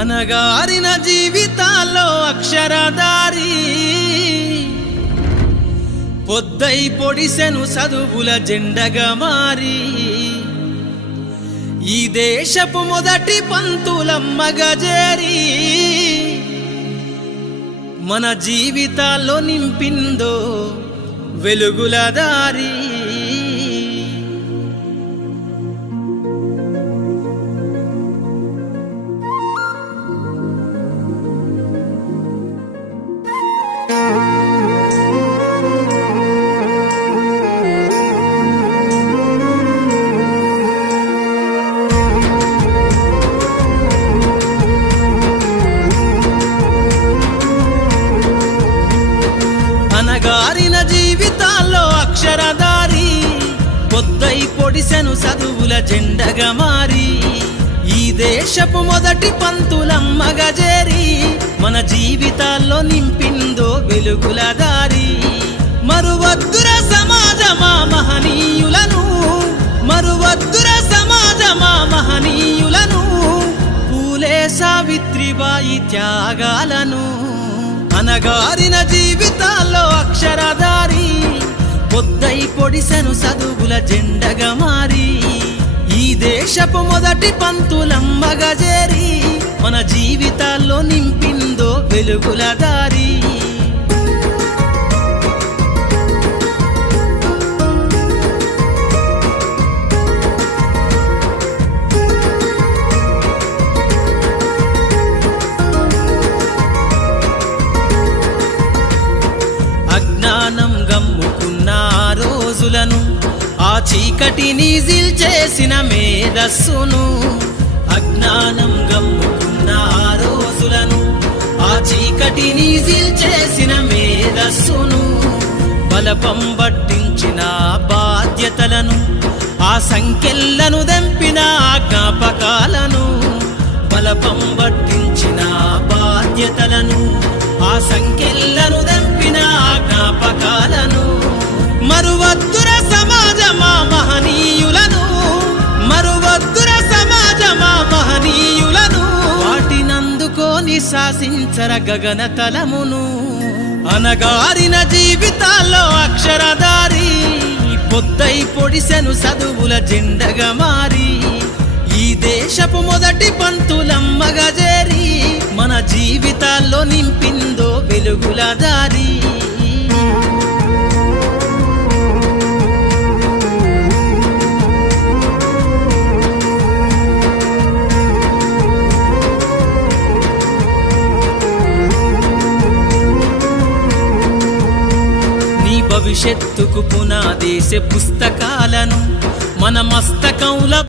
అనగారిన జీవితాల్లో అక్షరదారి పొద్దై పొడిసెను చదువుల జెండగా మారి ఈ దేశపు మొదటి పంతులమ్మగా చేరి మన జీవితాల్లో నింపిందో వెలుగుల దారి. అనగారిన జీవితాల్లో అక్షరదారి పొద్దై పొడిసెను చదువుల జెండగా మారి ఈ దేశపు మొదటి పంతులమ్మగా చేరి మన జీవితాల్లో నింపిందో వెలుగుల దారి. మరువద్దుర సమాజమా మహనీయులను, మరువద్దుర సమాజమా మహనీయులను, పూలే సావిత్రిబాయి త్యాగాలను. అనగారిన జీవితాల్లో అక్షరదారి పొద్దై పొడిసెను చదువుల జెండగా మారి ఈ దేశపు మొదటి పంతులమ్మగా చేరి మన జీవితాల్లో నింపిందో వెలుగుల దారి. అజ్ఞానం గమ్ముకున్న రోజులను ఆ చీకటిని చేసిన మేధస్సును, అజ్ఞానం గమ్ముకున్న రోజులను ఆ చీకటిని చేసిన మేధస్సును, బలపం పట్టించిన బాధ్యతలను ఆ సంఖ్యలను దంపిన జ్ఞాపకాలను, బలపం పట్టించిన బాధ్యతలను ఆ సంఖ్యలను దంపిన జ్ఞాపకాలను. మరువద్దుర సమాజమా మహనీయులను, మరువద్దుర సమాజమా మహనీయులను, వాటినందుకోని శాసించర గగన తలమును. అనగారిన జీవితాల్లో అక్షరదారి పొద్దై పొడిసెను చదువుల జెండగా మారి ఈ దేశపు మొదటి పంతులమ్మగా చేరి మన జీవితాల్లో నింపిందో వెలుగుల దారి. నీ భవిష్యత్తుకు పునాదేసే పుస్తకాలను మన మస్తకంలో